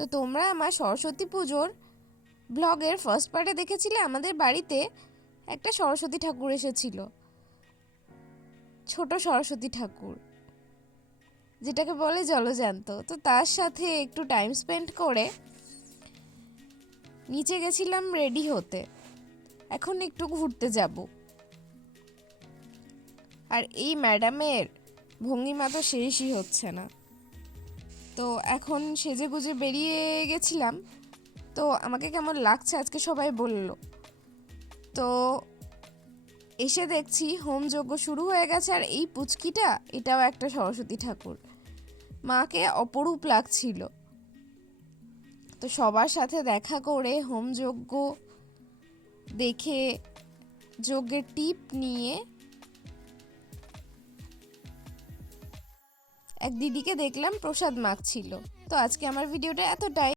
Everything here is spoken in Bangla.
তো তোমরা আমার সরস্বতী পুজোর ব্লগের ফার্স্ট পার্টে দেখেছিলে আমাদের বাড়িতে একটা সরস্বতী ঠাকুর এসেছিল, ছোট সরস্বতী ঠাকুর, যেটাকে বলে জলজান্ত। তো তার সাথে একটু টাইম স্পেন্ড করে নিচে গেছিলাম রেডি হতে। এখন একটু ঘুরতে যাব। আর এই ম্যাডামের ভঙ্গিমা তো শেষই হচ্ছে না। তো এখন সেজে গুজে বেরিয়ে গেছিলাম। তো আমাকে কেমন লাগছে আজকে সবাই বলল। তো এসে দেখছি হোমযজ্ঞ শুরু হয়ে গেছে। আর এই পুচকিটা, এটাও একটা সরস্বতী ঠাকুর, মাকে অপরূপ লাগছিল। তো সবার সাথে দেখা করে হোমযজ্ঞ দেখে যজ্ঞের টিপ নিয়ে এক দিদিকে দেখলাম প্রসাদ মাখছিল। তো আজকে আমার ভিডিওটা এতটাই।